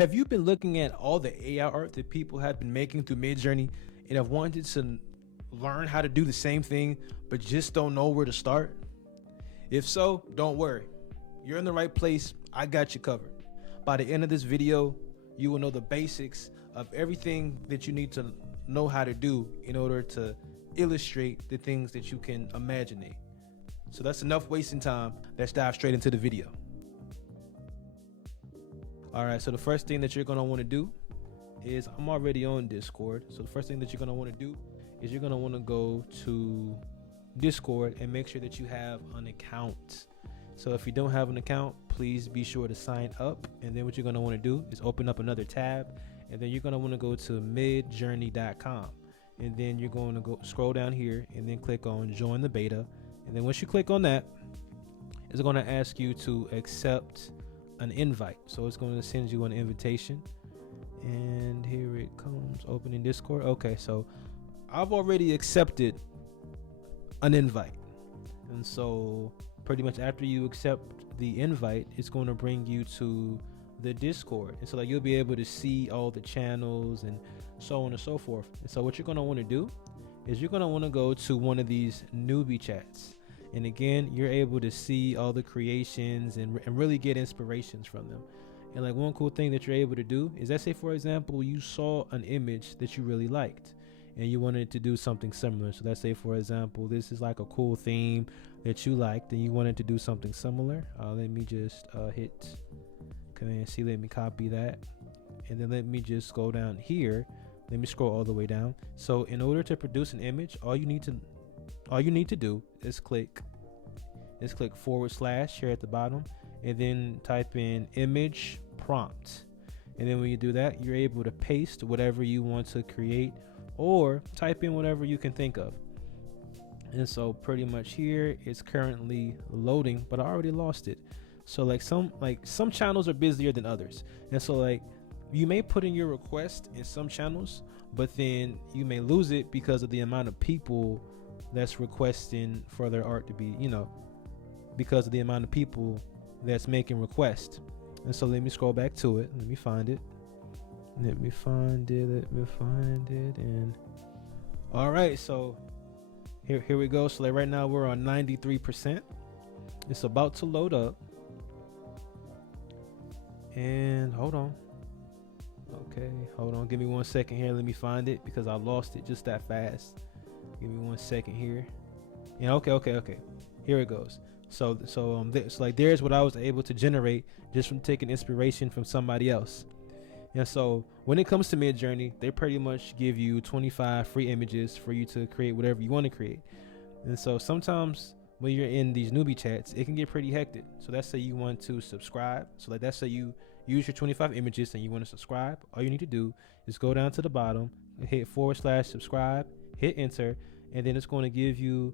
Have you been looking at all the AI art that people have been making through Midjourney and have wanted to learn how to do the same thing, but just don't know where to start? If so, don't worry. You're in the right place. I got you covered. By the end of this video, you will know the basics of everything that you need to know how to do in order to illustrate the things that you can imagine. So that's enough wasting time. Let's dive straight into the video. All right, so the first thing that you're gonna wanna do is, I'm already on Discord. So the first thing that you're gonna wanna do is you're gonna wanna go to Discord and make sure that you have an account. So if you don't have an account, please be sure to sign up. And then what you're gonna wanna do is open up another tab, and then you're gonna wanna go to midjourney.com. And then you're going to go scroll down here and then click on join the beta. And then once you click on that, it's gonna ask you to accept an invite. So it's going to send you an invitation, and here it comes, opening Discord. Okay, so I've already accepted an invite, and so pretty much after you accept the invite, it's going to bring you to the Discord, and so like you'll be able to see all the channels and so on and so forth. And so what you're going to want to do is you're going to want to go to one of these newbie chats. And again, you're able to see all the creations and really get inspirations from them. And like one cool thing that you're able to do is, let's say for example, you saw an image that you really liked and you wanted to do something similar. So let's say for example, this is like a cool theme that you liked and you wanted to do something similar. Let me just hit Command C, let me copy that. And then let me just go down here. Let me scroll all the way down. So in order to produce an image, all you need to do is click / here at the bottom, and then type in image prompt. And then when you do that, you're able to paste whatever you want to create or type in whatever you can think of. And so pretty much here it's currently loading, but I already lost it. So like some channels are busier than others, and so like you may put in your request in some channels, but then you may lose it because of the amount of people that's requesting for their art to be, because of the amount of people that's making requests. And so let me scroll back to it. Let me find it. And all right, so here we go. So like right now we're on 93%. It's about to load up. And hold on. Okay, hold on. Give me 1 second here. Let me find it because I lost it just that fast. Give me 1 second here. Yeah, okay. Here it goes. So like there's what I was able to generate just from taking inspiration from somebody else. And so when it comes to Midjourney, they pretty much give you 25 free images for you to create whatever you want to create. And so sometimes when you're in these newbie chats, it can get pretty hectic. So let's say you want to subscribe. So like let's say you use your 25 images and you want to subscribe. All you need to do is go down to the bottom, hit / subscribe, hit enter, and then it's going to give you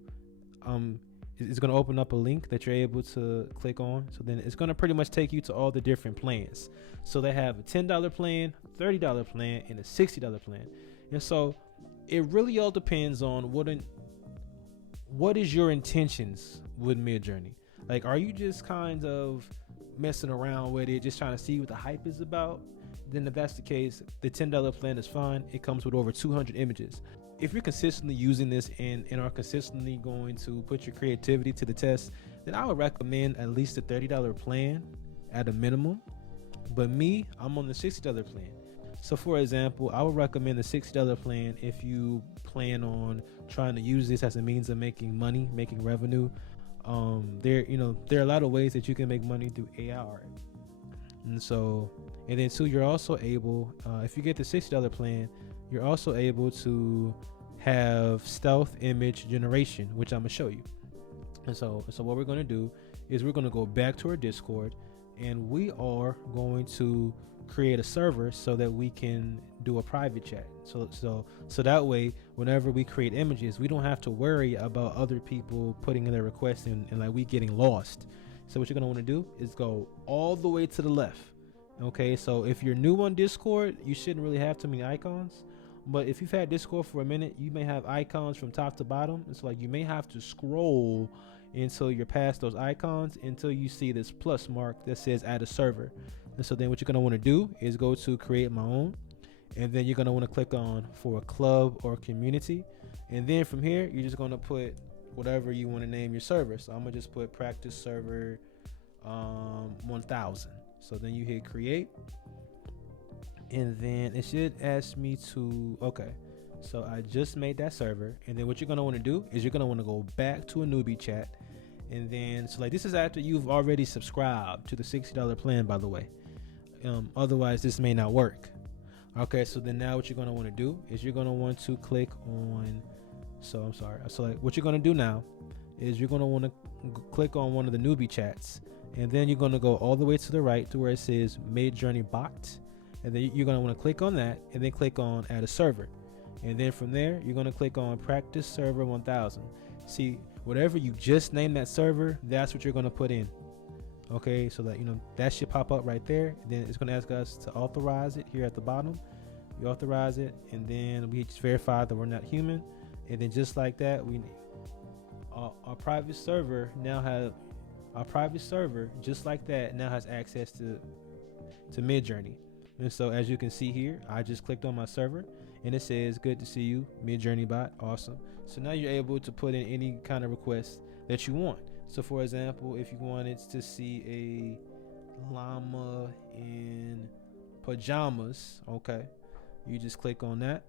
it's going to open up a link that you're able to click on. So then it's going to pretty much take you to all the different plans. So they have a $10 plan, $30 plan, and a $60 plan. And so it really all depends on what is your intentions with Midjourney. Like, are you just kind of messing around with it, just trying to see what the hype is about? Then if that's the case, the $10 plan is fine. It comes with over 200 images. If you're consistently using this and are consistently going to put your creativity to the test, then I would recommend at least a $30 plan at a minimum. But me, I'm on the $60 plan. So for example, I would recommend the $60 plan if you plan on trying to use this as a means of making money, making revenue. There are a lot of ways that you can make money through AI art. And then too, you're also able, if you get the $60 plan, you're also able to have stealth image generation, which I'm gonna show you. And so what we're gonna do is we're gonna go back to our Discord, and we are going to create a server so that we can do a private chat. So that way, whenever we create images, we don't have to worry about other people putting in their requests and like we getting lost. So what you're gonna want to do is go all the way to the left. Okay, so if you're new on Discord, you shouldn't really have too many icons. But if you've had Discord for a minute, you may have icons from top to bottom. It's like you may have to scroll until you're past those icons until you see this plus mark that says add a server. And so then what you're going to want to do is go to create my own, and then you're going to want to click on for a club or community. And then from here, you're just going to put whatever you want to name your server. So I'm going to just put practice server 1000. So then you hit create, and then it should ask me to, okay, so I just made that server. And then what you're going to want to do is you're going to want to go back to a newbie chat. And then, so like, this is after you've already subscribed to the $60 plan, by the way. Otherwise this may not work. Okay, so then now what you're going to want to do is you're going to want to click on, so like what you're going to do now is you're going to want to click on one of the newbie chats, and then you're going to go all the way to the right to where it says Midjourney bot, and then you're going to want to click on that, and then click on add a server, and then from there you're going to click on practice server 1000. See, whatever you just named that server, that's what you're going to put in. Okay, so that, you know, that should pop up right there. And then it's going to ask us to authorize it here at the bottom. We authorize it, and then we just verify that we're not human. And then just like that, we our private server now have just like that now has access to Midjourney. And so as you can see here, I just clicked on my server, and it says good to see you, Midjourney bot. Awesome. So now you're able to put in any kind of request that you want. So for example, if you wanted to see a llama in pajamas, okay, you just click on that.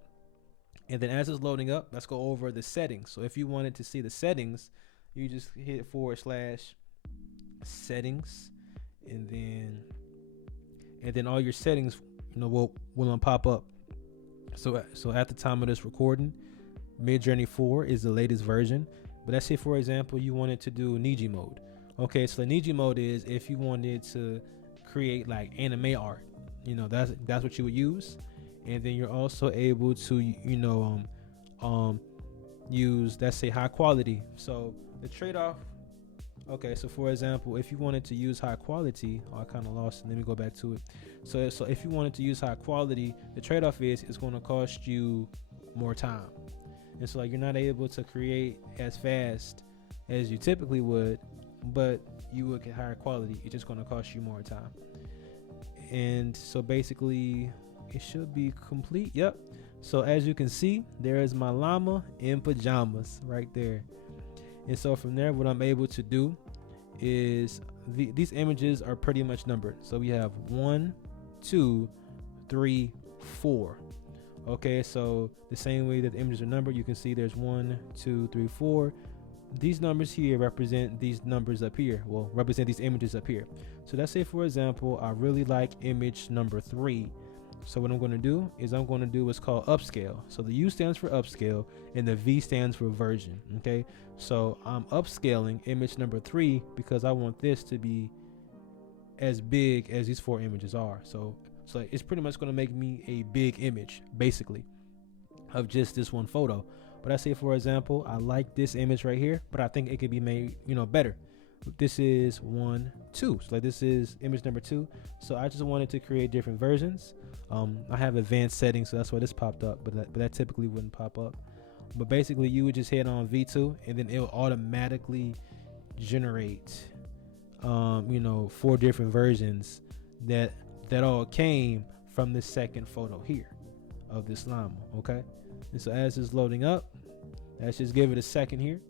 And then as it's loading up, let's go over the settings. So if you wanted to see the settings, you just hit / settings, and then all your settings, you know, will pop up. So at the time of this recording, Midjourney 4 is the latest version. But let's say, for example, you wanted to do Niji mode. Okay, so the Niji mode is if you wanted to create like anime art, you know, that's what you would use. And then you're also able to, you know, use, let's say, high quality. So the trade-off, okay, so for example, if you wanted to use high quality, I kind of lost it. Let me go back to it. So if you wanted to use high quality, the trade-off is it's going to cost you more time. And so like you're not able to create as fast as you typically would, but you would get higher quality. It's just going to cost you more time. And so basically it should be complete. Yep. So as you can see, there is my llama in pajamas right there. And so from there, what I'm able to do is these images are pretty much numbered. So we have 1, 2, 3, 4. Okay, so the same way that the images are numbered, you can see there's 1, 2, 3, 4. These numbers here represent these numbers up here. Well, represent these images up here. So let's say, for example, I really like image number 3. So what I'm going to do is I'm going to do what's called upscale. So the U stands for upscale, and the V stands for version. Okay, so I'm upscaling image number 3 because I want this to be as big as these 4 images are. So it's pretty much going to make me a big image, basically, of just this one photo. But I say, for example, I like this image right here, but I think it could be made, you know, better. This is 1, 2. So like this is image number 2. So I just wanted to create different versions. I have advanced settings, so that's why this popped up, but that typically wouldn't pop up. But basically, you would just hit on V2, and then it will automatically generate, you know, 4 different versions that all came from the second photo here of this llama. Okay, and so as it's loading up, let's just give it a second here.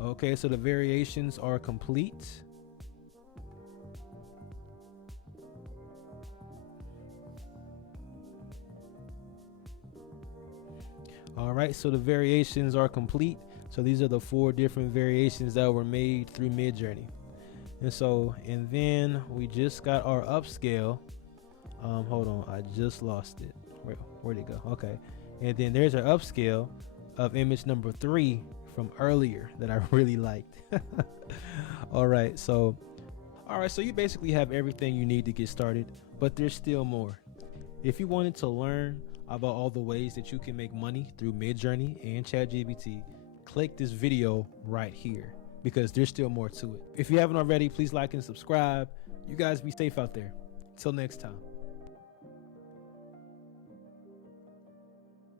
Okay, so the variations are complete. All right, so the variations are complete. So these are the 4 different variations that were made through Midjourney. And then we just got our upscale. Hold on, I just lost it. Where'd it go? Okay. And then there's our upscale of image number 3 from earlier that I really liked. All right, so you basically have everything you need to get started, but there's still more. If you wanted to learn about all the ways that you can make money through Midjourney and ChatGPT, click this video right here because there's still more to it. If you haven't already, please like and subscribe. You guys be safe out there. Till next time.